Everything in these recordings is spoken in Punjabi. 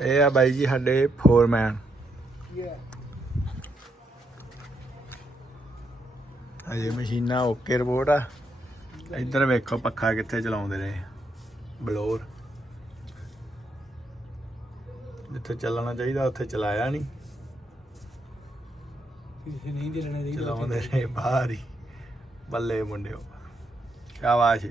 ਇਹ ਆ ਬਾਈ ਜੀ ਸਾਡੇ ਫੋਰਮੈਨ ਅਜੇ ਮਸ਼ੀਨਾਂ ਓਕੇ ਰਿਪੋਰਟ ਆ। ਇੱਧਰ ਵੇਖੋ ਪੱਖਾ ਕਿੱਥੇ ਚਲਾਉਂਦੇ ਨੇ। ਬਲੋਰ। ਜਿੱਥੇ ਚੱਲਣਾ ਚਾਹੀਦਾ ਉੱਥੇ ਚਲਾਇਆ ਨਹੀਂ। ਕਿਸੇ ਨਹੀਂ ਚੱਲਣਾ ਚਾਹੀਦਾ ਚਲਾਉਂਦੇ ਨੇ ਬਾਹਰ ਹੀ। ਬੱਲੇ ਮੁੰਡਿਓ। ਸ਼ਾਬਾਸ਼।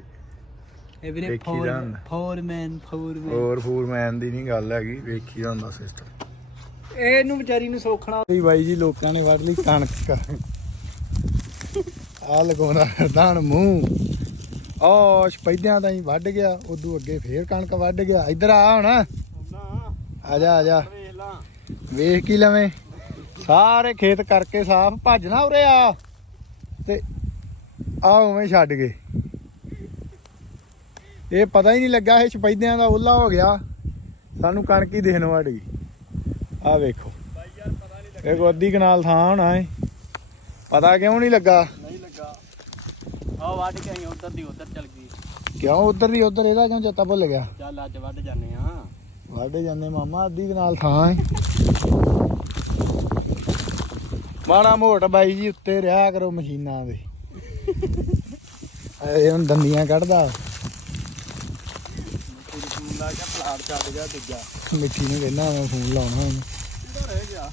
ਇਹ ਵੀਰੇ ਦੇਖੀ ਫੋਰ ਜਾਣ। ਫੋਰਮੈਨ ਫੋਰਮੈਨ ਹੋਰ ਫੋਰਮੈਨ ਦੀ ਨਹੀਂ ਗੱਲ ਹੈਗੀ ਵੇਖੀ ਦਾ ਹੁੰਦਾ ਸਿਸਟਮ ਇਹਨੂੰ ਵਿਚਾਰੀ ਨੂੰ ਸੋਖਣਾ। ਵੀ ਬਾਈ ਜੀ ਲੋਕਾਂ ਨੇ ਵੱਢ ਲਈ ਕਣਕ। ਆ ਲਗਾਉਣਾ ਦਾਣ ਮੂੰਹ। ਆ ਸਪੈਦਿਆਂ ਤਾਂ ਹੀ ਵੱਢ ਗਿਆ ਉਦੋਂ ਅੱਗੇ ਫੇਰ ਕਣਕ ਵੱਢ ਗਿਆ। ਇੱਧਰ ਆ ਹੁਣ। ਆ ਜਾ ਆ ਜਾ। ਵੇਖ ਲਾ। ਵੇਖ ਕੀ ਲਵੇਂ। ਸਾਰੇ ਖੇਤ ਕਰਕੇ ਸਾਫ਼। ਭੱਜਣਾ ਉਰੇ ਆ। ਤੇ ਆ ਉਵੇਂ ਛੱਡ ਗਏ। ਇਹ ਪਤਾ ਹੀ ਨਹੀਂ ਲੱਗਾ ਇਹ ਸਪੈਦਿਆਂ ਦਾ ਓਲਾ ਹੋ ਗਿਆ। ਸਾਨੂੰ ਕਣਕ ਹੀ ਦੇਖਣ ਵੜ ਆ ਵੇਖੋ। ਇਹ ਗੋਦੀ ਕਨਾਲ ਥਾਂ ਹੋਣਾ ਏ। ਪਤਾ ਕਿਉਂ ਨਹੀਂ ਲੱਗਾ? ਨਹੀਂ ਲੱਗਾ। ਆ ਵੱਢ ਕੇ ਆਈ ਉਧਰ ਦੀ ਉਧਰ ਚਲ ਗਈ। ਕਿਉਂ ਉਧਰ ਦੀ ਉਧਰ ਇਹਦਾ ਕਿਉਂ ਚੇਤਾ ਭੁੱਲ ਗਿਆ? ਚੱਲ ਅੱਜ ਵੱਢ ਜਾਂਦੇ ਆ ਵਾਢੇ ਜਾਂਦੇ ਮਾਮਾ ਅੱਧੀ ਕਨਾਲ ਥਾਂ ਏ। ਮਾੜਾ ਮੋਟ ਬਾਈ ਜੀ ਉੱਤੇ ਰਿਹਾ ਕਰੋ ਮਸ਼ੀਨਾਂ ਦੇ। ਇਹ ਹੁਣ ਦੰਦੀਆਂ ਕੱਢਦਾ। ਤੇਰੀ ਫੋਨ ਲਾ ਕੇ ਪਲਾਟ ਛੱਡ ਗਿਆ ਦੂਜਾ। ਮਿੱਠੀ ਨੂੰ ਕਹਿੰਦਾ ਮੈਂ ਫੋਨ ਲਾਉਣਾ ਹੁਣ। ਕਿਹੜਾ ਰਹਿ ਗਿਆ।